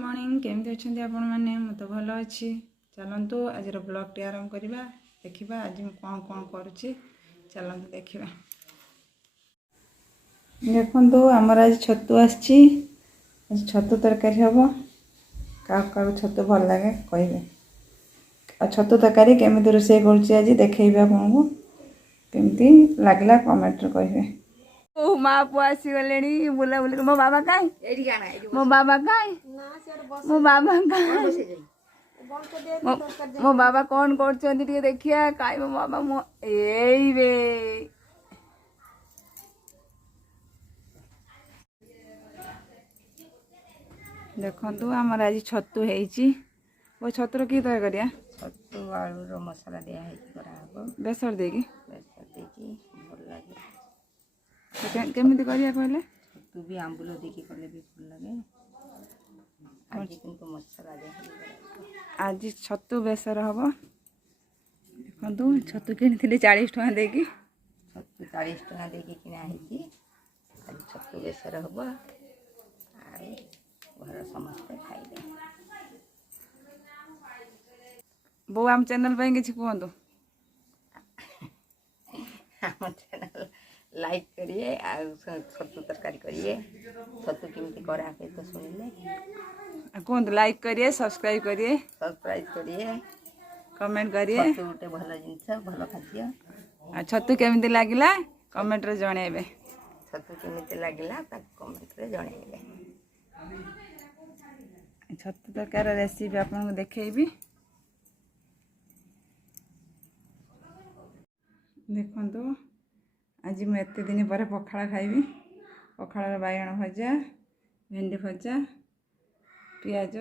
Morning केमती अच्छा आपण मैंने मु तो भल अच्छी चलतु आज ब्लॉग टी आरंभ करवा देखा आज मुझे कौन कौन करुच्ची चलतु देखा देखु आमर आज छतु आछी छतु तरकारी हम क्या छतु भल लगे कहे छतु तरकारी केमी रोषे कर देखेबी आपको केमती लगला कमेंट कहे ओ माँ पु आसीगले बुला बुला मो बाबा कहीं मो बाबा कहीं मो बाबा कहीं मो बाबा कौन कर देखिया कहीं मो बाबा मो ए देखु आमर आज छतु वो छतुर कि तरह छतु आलू मसला दिया बेसर देगी भल लगे केमी करिया कहले छतु भी आंबुल देकी कले भी भल लगे आज किंतु मसला दिया आज छतु बेसर हम देखु छतु कि 40 टका देकी छतु 40 टका देकी किना आज छतु बेसर हम घर समस्ते खाइबे बो आम चैनल पे किसी कहतु आम चैनल लाइक करिए छतु तरकारी करिए छतु केमती करा तो सुनिले कहतु लाइक करिए सब्सक्राइब करिए कमेंट करिए छतु गोटे भल जिनस भल खाद्य छतु केमती लगिला कमेंट रे जणेबे छतु केमती लगिला कमेंट रे जणेबे छतु तरकारी रेसिपी आपको देखेबी देखु आज मुझे दिन पर पखाड़ खाइबी पखाड़ बैगण भजा भेंडी भजा पियाज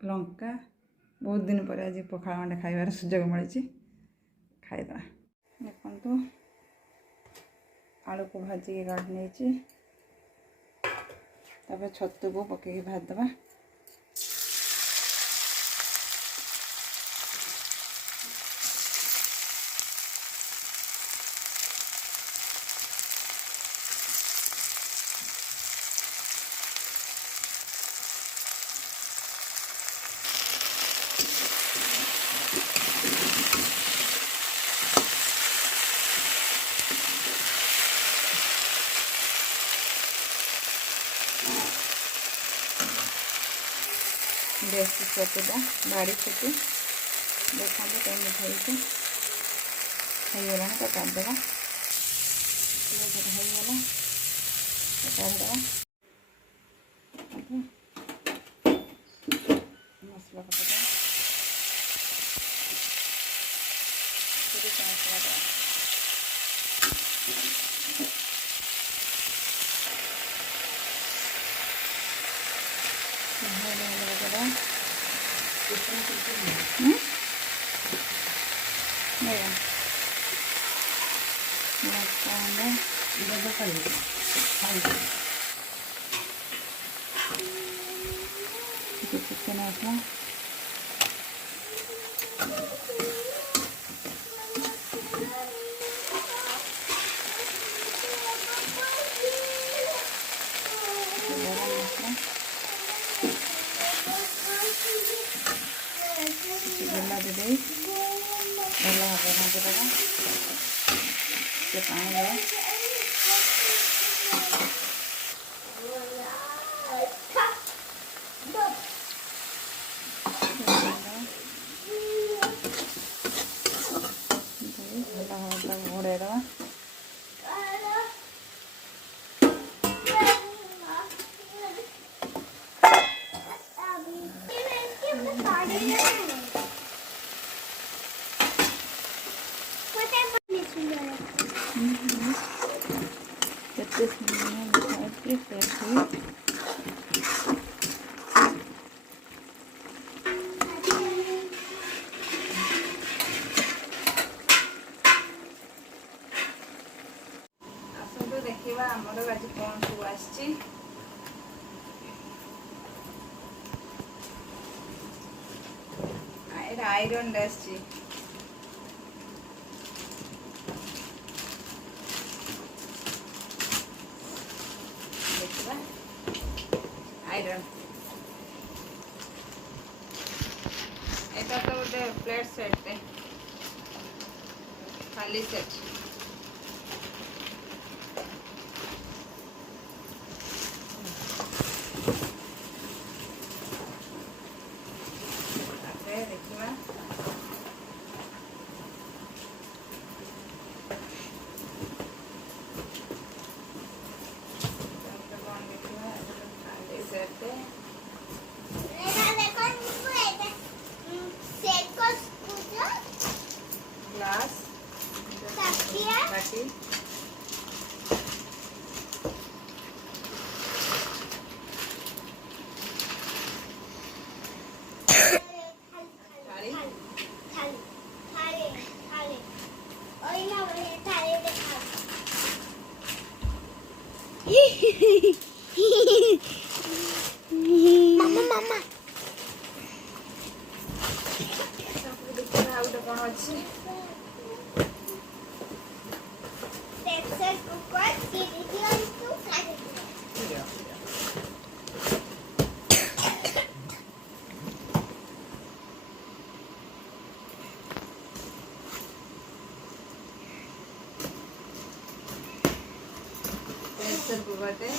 लंका बहुत दिन पर आज पखाड़ खंडे खाइबार सुजोग मिली खाईदा देखु आलू को भाजिक काढ़ी नहीं छतु को पकई भाजदबा देसी छतुटा बाड़ी छतु देखा कहीं मिठाई होगला तो काटदेवा होगला काटदेवा मसला पकड़ा चिकन आसला गला दे भल भाव भाजदेवा से पानी देवा भल भाव घोड़े देवा देखा आमर आज कौन सब आसी आयरन आसी देखा आयरन ଏଇଟା ତ ଗୋଟେ ପ୍ଲେଟ୍ ସେଟ୍ଟେ ଖାଲି ସେଟ୍। ତାପରେ ଦେଖିବା ଖାଲି ସେଟ୍ଟେ ग्लास बाटी मामा देखिए आ गोटे कौन अच्छी प्रेशर कुकर टे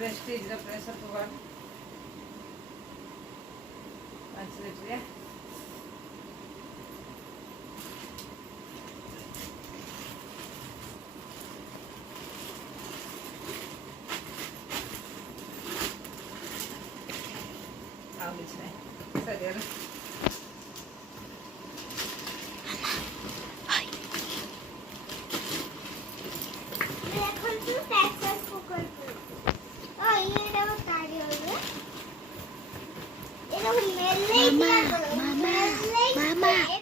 प्रेस्टीज प्रेशर कुकर 5 लीटर ଆଉ କିଛି ନାହିଁ ସରିଗଲା। मामा